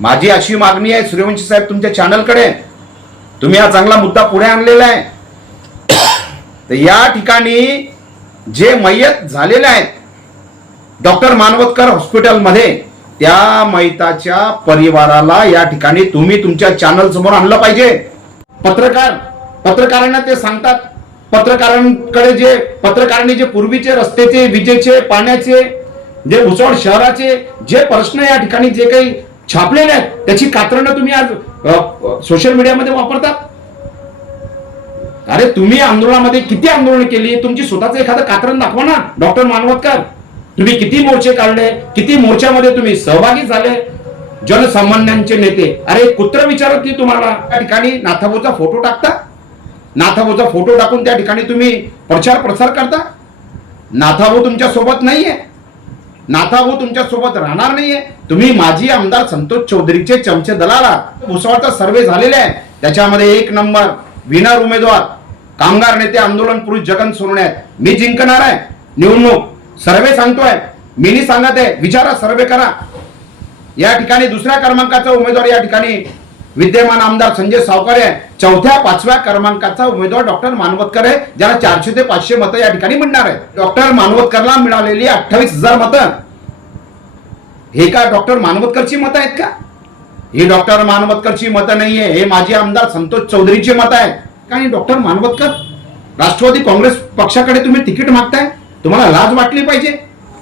माझी अशी मागणी आहे सूर्यवंशी साहेब तुमच्या चॅनलकडे तुम्ही हा चांगला मुद्दा पुढे आणलेला आहे. तर या ठिकाणी जे मयत झालेले आहेत डॉक्टर मानवतकर हॉस्पिटलमध्ये त्या मैताच्या परिवाराला या ठिकाणी तुम्ही तुमच्या चॅनल समोर आणलं पाहिजे. पत्रकार पत्रकारांना ते सांगतात. पत्रकारांकडे जे पत्रकारांनी जे पूर्वीचे रस्त्याचे विजेचे पाण्याचे जे उसवड शहराचे जे प्रश्न या ठिकाणी जे काही छापलेले आहेत त्याची कात्रणं तुम्ही आज सोशल मीडियामध्ये वापरतात अरे तुम्ही आंदोलनामध्ये किती आंदोलन केली? तुमची स्वतःच एखादं कात्रण दाखवा ना डॉक्टर मानवतकर. तुम्ही किती मोर्चे काढले? किती मोर्चामध्ये तुम्ही सहभागी झाले? जनसामान्यांचे नेते. अरे कुत्र विचारत नाही तुम्हाला? त्या ठिकाणी नाथाभाऊचा फोटो टाकता? नाथाभाऊचा फोटो टाकून त्या ठिकाणी तुम्ही प्रचार प्रसार करता? नाथाभाऊ तुमच्यासोबत नाहीये. नाथाभाऊ तुमच्यासोबत राहणार नाहीये. तुम्ही माजी आमदार संतोष चौधरीचे चमचे दलाला भुसावळचा सर्वे झालेले आहे. त्याच्यामध्ये एक नंबर विनर उमेदवार कामगार नेते आंदोलन पुरुष जगन सोनवणे मी जिंकणार आहे. निवडणूक. सर्वे सांगतोय. मी सांगत आहे. विचारा सर्वे करा. या ठिकाणी दुसऱ्या क्रमांकाचा उमेदवार या ठिकाणी विद्यमान आमदार संजय सावकर आहे चौथ्या पाचव्या क्रमांकाचा उमेदवार डॉक्टर मानवतकर आहे ज्याला चारशे ते पाचशे मतं या ठिकाणी मिळणार आहे डॉक्टर मानवतकरला मिळालेली अठ्ठावीस हजार मतं. हे का डॉक्टर मानवतकरची मतं आहेत का? ही डॉक्टर मानवतकरची मतं नाहीये. हे माजी आमदार संतोष चौधरीची मतं आहेत. आणि डॉक्टर मानवतकर? राष्ट्रवादी काँग्रेस पक्षाकडे तुम्ही तिकीट मागताय? तुम्हाला लाज वाटली पाहिजे?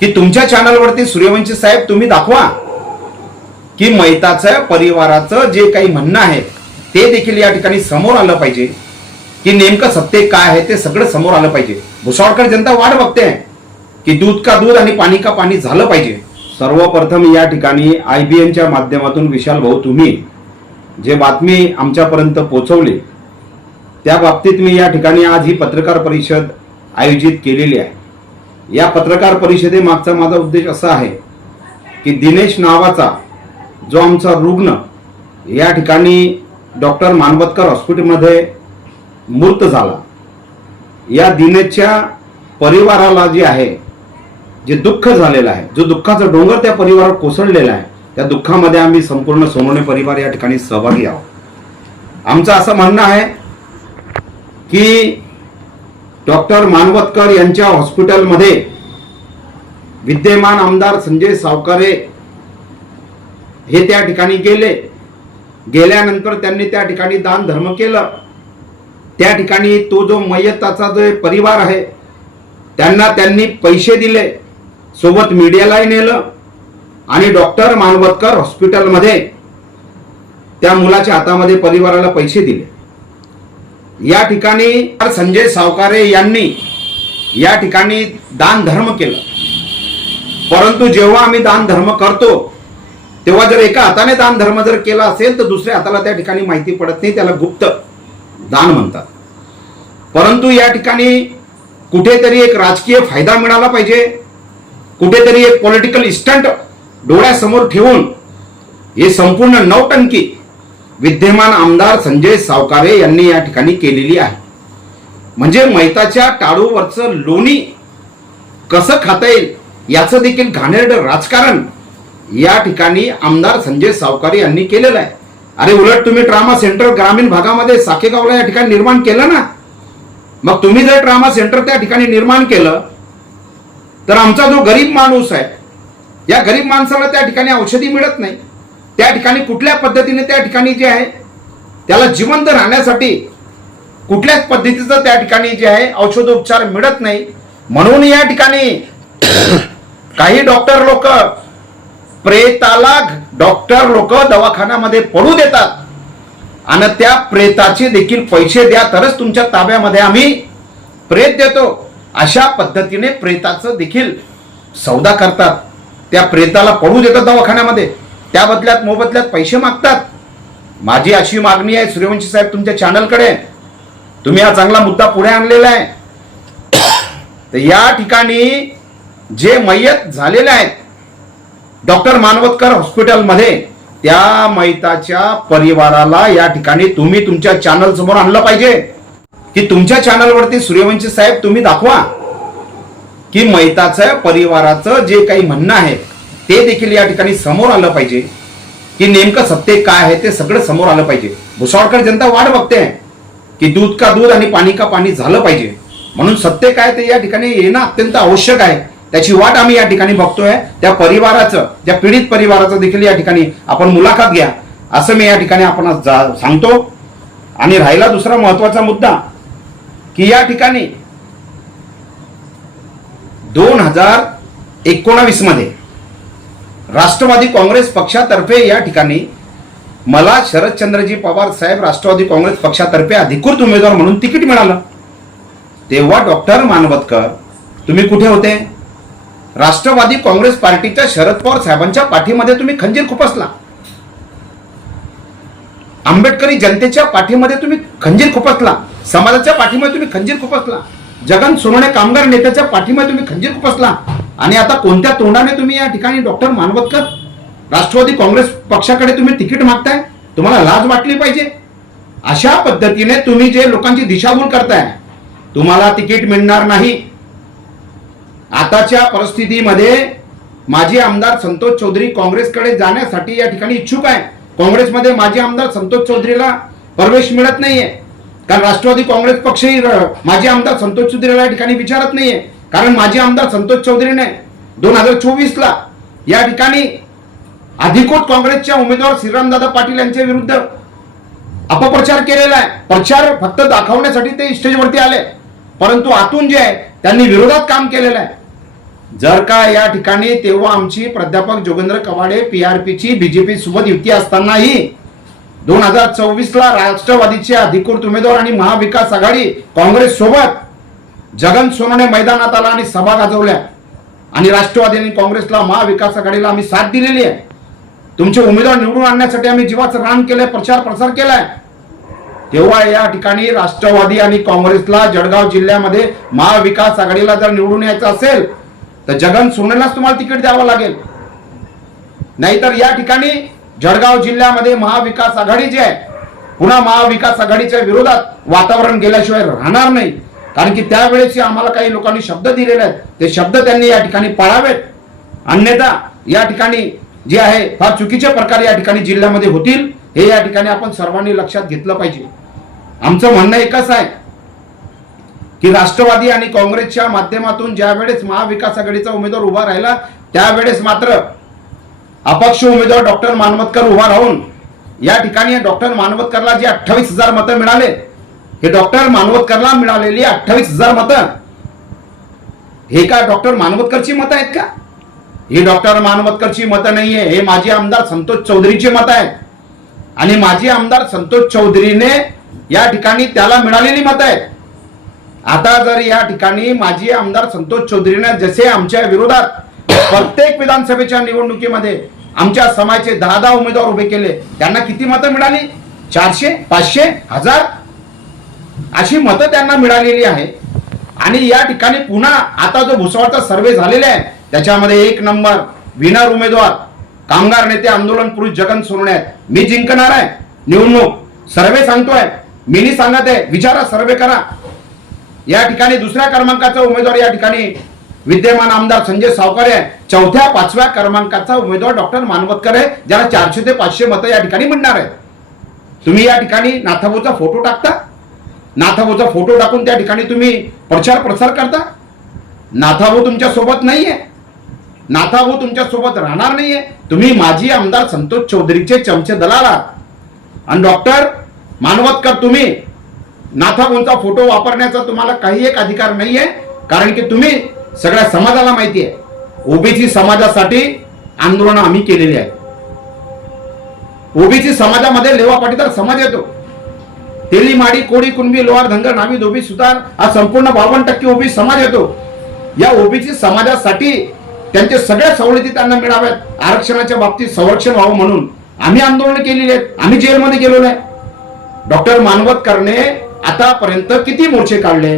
की तुमच्या चॅनलवरती सूर्यवंशी साहेब तुम्ही दाखवा. की मैताचं परिवाराचं जे काही म्हणणं आहे ते देखील या ठिकाणी समोर आलं पाहिजे. की नेमकं सत्य काय आहे ते सगळं समोर आलं पाहिजे. भुसावळकर जनता वाट बघते की दूध का दूध आणि पाणी का पाणी झालं पाहिजे. सर्वप्रथम या ठिकाणी आय बी एनच्या माध्यमातून विशाल भाऊ तुम्ही जे बातमी आमच्यापर्यंत पोहोचवली त्या बाबतीत मी या ठिकाणी आज ही पत्रकार परिषद आयोजित केलेली आहे. या पत्रकार परिषदेमागचा माझा उद्देश असा आहे की दिनेश नावाचा जो आमचा रुग्ण या ठिकाणी डॉक्टर मानवतकर हॉस्पिटलमध्ये मृत झाला. या दिनेशच्या परिवाराला जे आहे जे दुःख झालेलं आहे जो दुःखाचा डोंगर त्या परिवारावर कोसळलेला आहे त्या दुःखामध्ये आम्ही संपूर्ण सोनवणे परिवार या ठिकाणी सहभागी आहोत. आमचं असं म्हणणं आहे की डॉक्टर मानवतकर यांच्या हॉस्पिटलमध्ये विद्यमान आमदार संजय सावकारे हे त्या ठिकाणी गेले. गेल्यानंतर त्यांनी त्या ठिकाणी दान धर्म केलं. त्या ठिकाणी तो जो मयताचा जो परिवार आहे त्यांना त्यांनी पैसे दिले. सोबत मीडियालाही नेलं. आणि डॉक्टर मानवतकर हॉस्पिटलमध्ये त्या मुलाच्या हातामध्ये परिवाराला पैसे दिले. या ठिकाणी संजय सावकारे यांनी या ठिकाणी दान धर्म केलं. परंतु जेव्हा आम्ही दान धर्म करतो तेव्हा जर एका हाताने दान धर्म जर केला असेल तर दुसऱ्या हाताला त्या ठिकाणी माहिती पडत नाही त्याला गुप्त दान म्हणतात. परंतु या ठिकाणी कुठेतरी एक राजकीय फायदा मिळाला पाहिजे. कुठेतरी एक पॉलिटिकल इस्टंट डोळ्यासमोर ठेवून हे संपूर्ण नौटंकी विद्यमान आमदार संजय सावकारे यांनी या ठिकाणी केलेली आहे. म्हणजे मैताच्या टाळूवरचं लोणी कसं खाता येईल याचं देखील घाणेरडं राजकारण या ठिकाणी आमदार संजय सावकारे यांनी केलेलं आहे. अरे उलट तुम्ही ट्रामा सेंटर ग्रामीण भागामध्ये साखेगावला या ठिकाणी निर्माण केलं ना? मग तुम्ही जर ट्रामा सेंटर त्या ठिकाणी निर्माण केलं तर आमचा जो गरीब माणूस आहे या गरीब माणसाला त्या ठिकाणी औषधी मिळत नाही. त्या ठिकाणी कुठल्या पद्धतीने त्या ठिकाणी जे आहे त्याला जिवंत राहण्यासाठी कुठल्याच पद्धतीचं त्या ठिकाणी जे आहे औषधोपचार मिळत नाही. म्हणून या ठिकाणी काही डॉक्टर लोक प्रेताला डॉक्टर लोक दवाखान्यामध्ये पडू देतात. आणि त्या प्रेताचे देखील पैसे द्या तरच तुमच्या ताब्यामध्ये आम्ही प्रेत देतो. अशा पद्धतीने प्रेताचं देखील सौदा करतात. त्या प्रेताला पडू देतात दवाखान्यामध्ये. त्या बदल्यात मोबदल्यात पैसे मागतात. माझी अशी मागणी आहे सूर्यवंशी साहेब तुमच्या चॅनलकडे. तुम्ही हा चांगला मुद्दा पुढे आणलेला आहे. तर या ठिकाणी जे मयत झालेले आहेत डॉक्टर मानवतकर हॉस्पिटलमध्ये त्या मैताच्या परिवाराला या ठिकाणी तुम्ही तुमच्या चॅनल समोर आणलं पाहिजे. की तुमच्या चॅनलवरती सूर्यवंशी साहेब तुम्ही दाखवा. की मैताचं परिवाराचं जे काही म्हणणं आहे ते देखील या ठिकाणी समोर आलं पाहिजे. की नेमकं सत्य काय आहे ते सगळं समोर आलं पाहिजे. भुसावळकर जनता वाट बघते. की दूध का दूध आणि पाणी का पाणी झालं पाहिजे. म्हणून सत्य काय ते या ठिकाणी येणं अत्यंत आवश्यक आहे. त्याची वाट आम्ही या ठिकाणी बघतोय. त्या परिवाराचं त्या पीडित परिवाराचं देखील या ठिकाणी आपण मुलाखत घ्या. असं मी या ठिकाणी आपण जा- सांगतो. आणि राहिला दुसरा महत्त्वाचा मुद्दा की या ठिकाणी दोन हजार एकोणावीसमध्ये राष्ट्रवादी काँग्रेस पक्षातर्फे या ठिकाणी मला शरदचंद्रजी पवार साहेब राष्ट्रवादी काँग्रेस पक्षातर्फे अधिकृत उमेदवार म्हणून तिकीट मिळालं. तेव्हा डॉक्टर मानवतकर तुम्ही कुठे होते? राष्ट्रवादी काँग्रेस पार्टीच्या शरद पवार साहेबांच्या पाठीमध्ये तुम्ही खंजीर खुपसला. आंबेडकरी जनतेच्या पाठीमध्ये तुम्ही खंजीर खुपसला. समाजाच्या पाठीमध्ये तुम्ही खंजीर खुपसला. जगन सोनवणे कामगार नेत्याच्या पाठीमध्ये तुम्ही खंजीर खुपसला. आणि आता कोणत्या तोंडाने तुम्ही या ठिकाणी डॉक्टर मानवतकर राष्ट्रवादी काँग्रेस पक्षाकडे तुम्ही तिकीट मागताय? तुम्हाला लाज वाटली पाहिजे? अशा पद्धतीने तुम्ही जे लोकांची दिशाभूल करताय तुम्हाला तिकीट मिळणार नाही. आताच्या परिस्थितीमध्ये माजी आमदार संतोष चौधरी काँग्रेसकडे जाण्यासाठी या ठिकाणी इच्छुक आहे. काँग्रेसमध्ये माजी आमदार संतोष चौधरीला प्रवेश मिळत नाहीये. कारण राष्ट्रवादी काँग्रेस पक्षही माजी आमदार संतोष चौधरीला या ठिकाणी विचारत नाहीये. कारण माजी आमदार संतोष चौधरीने दोन हजार चोवीस ला या ठिकाणी अधिकृत काँग्रेसच्या उमेदवार श्रीरामदादा पाटील यांच्या विरुद्ध अपप्रचार केलेला आहे. प्रचार फक्त दाखवण्यासाठी ते स्टेजवरती आले. परंतु आतून जे आहे त्यांनी विरोधात काम केलेलं आहे. जर का या ठिकाणी तेव्हा आमची प्राध्यापक जोगेंद्र कवाडे पीआरपीची बीजेपी सोबत युती असतानाही दोन हजार चोवीसला राष्ट्रवादीचे अधिकृत उमेदवार आणि महाविकास आघाडी काँग्रेस सोबत जगन सोनवणे मैदानात आला आणि सभा गाजवल्या. आणि राष्ट्रवादी आणि काँग्रेसला महाविकास आघाडीला आम्ही साथ दिलेली आहे. तुमचे उमेदवार निवडून आणण्यासाठी आम्ही जीवाचं रान केलंय प्रचार प्रसार केलाय. तेव्हा या ठिकाणी राष्ट्रवादी आणि काँग्रेसला जळगाव जिल्ह्यामध्ये महाविकास आघाडीला जर निवडून यायचं असेल तर जगन सोनेलाच तुम्हाला तिकीट द्यावं लागेल. नाहीतर या ठिकाणी जळगाव जिल्ह्यामध्ये महाविकास आघाडी जी आहे पुन्हा महाविकास आघाडीच्या विरोधात वातावरण गेल्याशिवाय राहणार नाही. कारण की त्यावेळेस आम्हाला काही लोकांनी शब्द दिलेले आहेत. ते शब्द त्यांनी या ठिकाणी पाळावेत. अन्यथा या ठिकाणी जे आहे फार चुकीचे प्रकार या ठिकाणी जिल्ह्यामध्ये होतील हे या ठिकाणी आपण सर्वांनी लक्षात घेतलं पाहिजे. आमचं म्हणणं एकच आहे की राष्ट्रवादी आणि काँग्रेसच्या माध्यमातून ज्यावेळेस महाविकास आघाडीचा उमेदवार उभा राहिला त्यावेळेस मात्र अपक्ष उमेदवार डॉक्टर मानवतकर उभा राहून या ठिकाणी डॉक्टर मानवतकरला जे अठ्ठावीस हजार मतं मिळाले हे डॉक्टर मानवतकरला मिळालेली अठ्ठावीस हजार मतं हे का डॉक्टर मानवतकरची मतं आहेत का? हे डॉक्टर मानवतकरची मतं नाहीये हे माजी आमदार संतोष चौधरीची मतं आहेत. आणि माजी आमदार संतोष चौधरीने या ठिकाणी त्याला मिळालेली मतं आहेत आता जर या ठिकाणी माजी आमदार संतोष चौधरीने जसे आमच्या विरोधात प्रत्येक विधानसभेच्या निवडणुकीमध्ये आमच्या समाजाचे दहा दहा उमेदवार उभे केले त्यांना किती मतं मिळाली? चारशे पाचशे हजार? अशी मतं त्यांना मिळालेली आहे आणि या ठिकाणी पुन्हा आता जो भुसावळचा सर्वे झालेला आहे त्याच्यामध्ये एक नंबर विनर उमेदवार कामगार नेते आंदोलन पुरुष जगन सोनवणे मी जिंकणार आहे. निवडणूक सर्वे सांगतोय. मी सांगत आहे विचारा सर्वे करा. या ठिकाणी दुसऱ्या क्रमांकाचा उमेदवार या ठिकाणी विद्यमान आमदार संजय सावकर आहे. चौथ्या पाचव्या क्रमांकाचा उमेदवार डॉक्टर मानवतकर आहे ज्याला चारशे ते पाचशे मतं या ठिकाणी मिळणार आहेत. तुम्ही या ठिकाणी नाथाभाऊचा फोटो टाकता? नाथाभाऊचा फोटो टाकून त्या ठिकाणी तुम्ही प्रचार प्रसार करता? नाथाभाऊ तुमच्यासोबत नाहीये. नाथाभाऊ तुमच्यासोबत राहणार नाहीये. तुम्ही माजी आमदार संतोष चौधरीचे चमचे दलाल आहात. आणि डॉक्टर मानवतकर तुम्ही? नाथाभाऊंचा फोटो वापरण्याचा तुम्हाला काही एक अधिकार नाहीये कारण की तुम्ही सगळ्या समाजाला माहिती आहे. ओबीसी समाजासाठी आंदोलन आम्ही केलेली आहे ओबीसी समाजामध्ये लेवा पाटीदार समाज येतो. तेली माडी कोळी कुणबी लोहार धनगर नावी धोबी सुतार हा संपूर्ण बावन्न टक्के ओबी समाज येतो. या ओबीसी समाजासाठी त्यांचे सगळ्या सवलती त्यांना मिळाव्यात. आरक्षणाच्या बाबतीत संरक्षण व्हावं म्हणून आम्ही आंदोलन केलेली आहेत. आम्ही जेलमध्ये गेलो नाही डॉक्टर मानवतकरने आतापर्यंत किती मोर्चे काढले?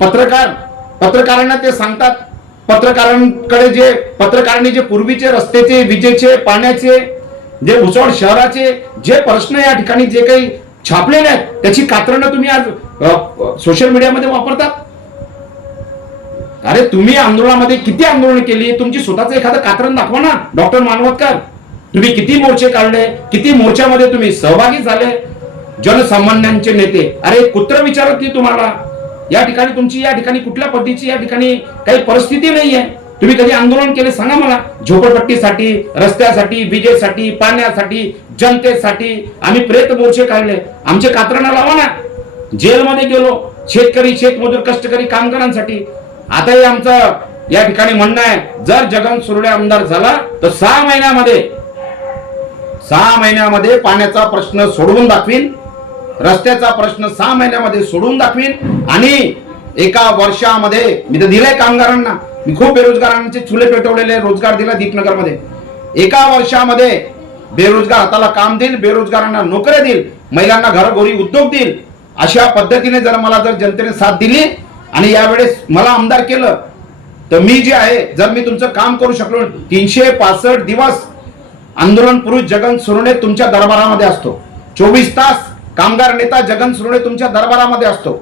पत्रकार पत्रकारांना ते सांगतात. पत्रकारांकडे जे पत्रकारांनी जे पूर्वीचे रस्त्याचे विजेचे पाण्याचे जे भुसवड शहराचे जे प्रश्न या ठिकाणी जे काही छापलेले आहेत त्याची कात्रणं तुम्ही आज सोशल मीडियामध्ये वापरतात? अरे तुम्ही आंदोलनामध्ये किती आंदोलन केली? तुमची स्वतःच एखादं कात्रण दाखवा ना डॉक्टर मानवतकर. तुम्ही किती मोर्चे काढले किती मोर्चामध्ये तुम्ही सहभागी झाले? जनसामान्यांचे नेते. अरे कुत्र विचारत नाही तुम्हाला? या ठिकाणी तुमची या ठिकाणी कुठल्या पद्धतीची या ठिकाणी काही परिस्थिती नाहीये. तुम्ही कधी आंदोलन केले सांगा मला. झोपडपट्टीसाठी रस्त्यासाठी विजेसाठी पाण्यासाठी जनतेसाठी आम्ही प्रेत मोर्चे काढले. आमचे कात्रणा लावा ना. जेलमध्ये गेलो. शेतकरी शेतमजूर कष्टकरी कामगारांसाठी. आताही आमचं या ठिकाणी म्हणणं आहे जर जगन सुरडे आमदार झाला तर सहा महिन्यामध्ये सहा महिन्यामध्ये पाण्याचा प्रश्न सोडवून दाखवीन. रस्त्याचा प्रश्न सहा महिन्यामध्ये सोडवून दाखवीन. आणि एका वर्षामध्ये मी तर दिलंय कामगारांना. मी खूप बेरोजगारांचे चुले पेटवलेले रोजगार दिला दीपनगरमध्ये. एका वर्षामध्ये बेरोजगार हाताला काम देईल बेरोजगारांना नोकऱ्या देईल महिलांना घरोघरी उद्योग देईल. अशा पद्धतीने जर मला जर जनतेने साथ दिली आणि यावेळेस मला आमदार केलं तर मी जे आहे जर मी तुमचं काम करू शकलो तीनशे पासष्ट दिवस आंदोलन पुरुष जगन सुरणे तुमच्या दरबारामध्ये असतो. चोवीस तास कामगार नेता जगन सुरणे तुमच्या दरबारामध्ये असतो.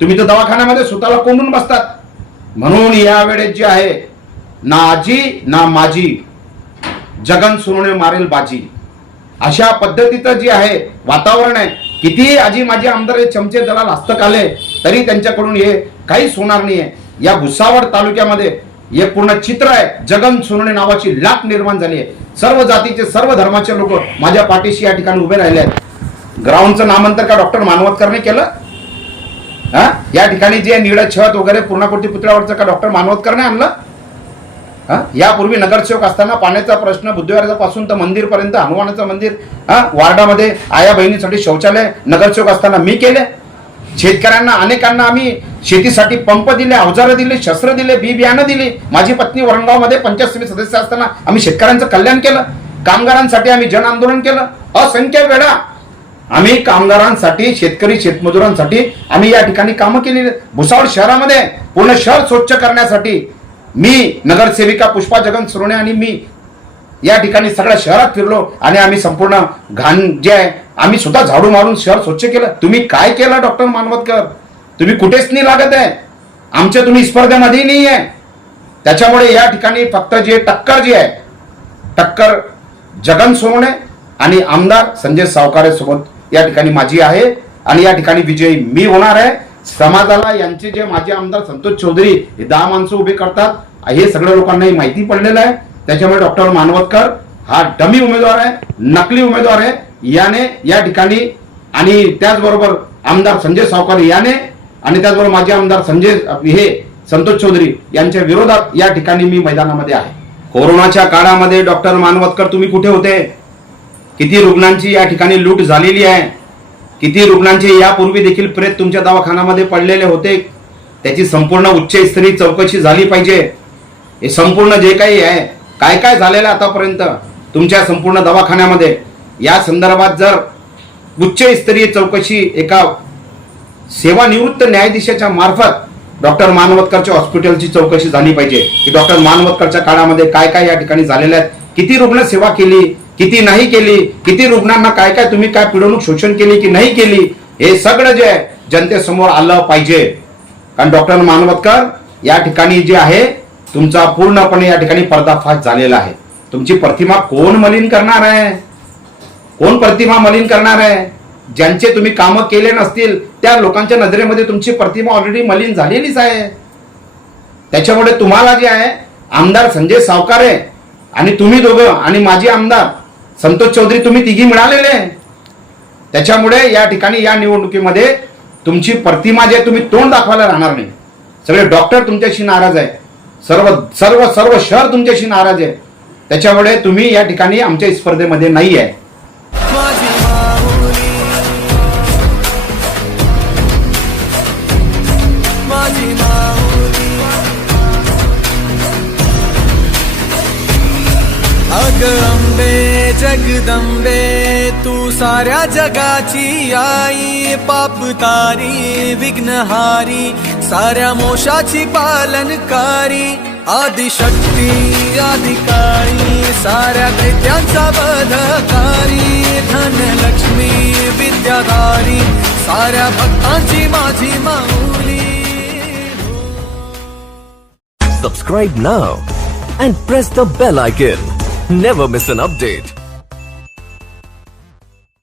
तुम्ही तर दवाखान्यामध्ये स्वतःला कोंडून बसतात. म्हणून यावेळेस जे आहे ना आजी ना माझी जगन सुरणे मारेल बाजी. अशा पद्धतीचं जे आहे वातावरण आहे कितीही आजी माझी आमदार हे चमचे दलाल हस्तक आले तरी त्यांच्याकडून हे काहीच होणार नाहीये. या भुसावळ तालुक्यामध्ये हे पूर्ण चित्र आहे. जगन सोनणे नावाची लाट निर्माण झाली आहे. सर्व जातीचे सर्व धर्माचे लोक माझ्या पाठीशी या ठिकाणी उभे राहिले आहेत. ग्राउंडचं नामांतर का डॉक्टर मानवतकरने केलं? हा? या ठिकाणी जे निळ छत वगैरे पूर्णाकृती पुतळ्यावरचं का डॉक्टर मानवतकरने आणलं? हा? यापूर्वी नगरसेवक असताना पाण्याचा प्रश्न बुद्धवारापासून तर मंदिरपर्यंत हनुमानाचं मंदिर हा? वार्डामध्ये आया बहिणीसाठी शौचालय नगरसेवक असताना मी केले. शेतकऱ्यांना अनेकांना आम्ही शेतीसाठी पंप दिले अवजारं दिले शस्त्र दिले बी बियाणं दिली. माझी पत्नी वरणगावमध्ये पंचायत समिती सदस्य असताना आम्ही शेतकऱ्यांचं कल्याण केलं. कामगारांसाठी आम्ही जन आंदोलन केलं. असंख्य वेळा आम्ही कामगारांसाठी शेतकरी शेतमजुरांसाठी आम्ही या ठिकाणी कामं केलेली भुसावळ शहरामध्ये पूर्ण शहर स्वच्छ करण्यासाठी मी नगरसेविका पुष्पा जगन सुरणे आणि मी या ठिकाणी सगळ्या शहरात फिरलो आणि आम्ही संपूर्ण घाण जे आहे आम्ही सुद्धा झाडू मारून शहर स्वच्छ केलं. तुम्ही काय केलं डॉक्टर मानवतकर? तुम्ही कुठेच नाही लागत आहे. आमच्या तुम्ही स्पर्धेमध्ये नाही आहे त्याच्यामुळे या ठिकाणी फक्त जे टक्कर जी आहे टक्कर जगन सोनवणे आणि आमदार संजय सावकारे सोबत या ठिकाणी माझी आहे. आणि या ठिकाणी विजयी मी होणार आहे. समाजाला यांचे जे माझे आमदार संतोष चौधरी हे दहा माणसं उभे करतात हे सगळ्या लोकांनाही माहिती पडलेलं आहे. त्याच्यामुळे डॉक्टर मानवतकर हा डमी उमेदवार आहे नकली उमेदवार आहे. याने या ठिकाणी आणि त्याचबरोबर आमदार संजय सावकार याने आणि त्याचबरोबर माझे आमदार संजय हे संतोष चौधरी यांच्या विरोधात या ठिकाणी मी मैदानामध्ये आहे. कोरोनाच्या काळामध्ये डॉक्टर मानवतकर तुम्ही कुठे होते? किती रुग्णांची या ठिकाणी लूट झालेली आहे? किती रुग्णांचे यापूर्वी देखील प्रेत तुमच्या दवाखान्यामध्ये पडलेले होते? त्याची संपूर्ण उच्चस्तरीय चौकशी झाली पाहिजे. हे संपूर्ण जे काही आहे काय काय झालेलं आहे आतापर्यंत? तुमच्या संपूर्ण दवाखान्यामध्ये. या संदर्भात जर उच्चस्तरीय चौकशी एका सेवानिवृत्त न्यायाधीशाच्या मार्फत डॉक्टर मानवतकरच्या हॉस्पिटलची चौकशी झाली पाहिजे. की डॉक्टर मानवतकरच्या काळामध्ये काय काय या ठिकाणी झालेल्या आहेत किती रुग्ण सेवा केली? किती नाही केली? किती रुग्णांना काय काय तुम्ही काय पिडवणूक शोषण केली की नाही केली? हे सगळं जे आहे जनतेसमोर आलं पाहिजे. कारण डॉक्टर मानवतकर या ठिकाणी जे आहे तुमचा पूर्णपणे या ठिकाणी पर्दाफाश झालेला आहे. तुमची प्रतिमा कोण मलिन करणार आहे? कोण प्रतिमा मलिन करणार आहे? ज्यांचे तुम्ही कामं केले नसतील त्या लोकांच्या नजरेमध्ये तुमची प्रतिमा ऑलरेडी मलिन झालेलीच आहे. त्याच्यामुळे तुम्हाला जे आहे आमदार संजय सावकारे आणि तुम्ही दोघं आणि माझे आमदार संतोष चौधरी तुम्ही तिघी मिळालेले. आहे. त्याच्यामुळे या ठिकाणी या निवडणुकीमध्ये तुमची प्रतिमा जे आहे, तुम्ही तोंड दाखवायला राहणार नाही. सगळे डॉक्टर तुमच्याशी नाराज आहे सर्व सर्व सर्व शहर तुमच्याशी नाराज आहे. त्याच्यामुळे तुम्ही या ठिकाणी आमच्या स्पर्धेमध्ये नाही आहे अगंबे जगदंबे तू साऱ्या जगाची आई पापतारी विघ्नहारी साऱ्या मोशाची पालनकारी आदिशक्ती आदिकाळी साऱ्या दैत्यांचा बधकारी धनलक्ष्मी विद्याधारी साऱ्या भक्तांची माझी माऊली. Subscribe now and press the bell icon never miss an update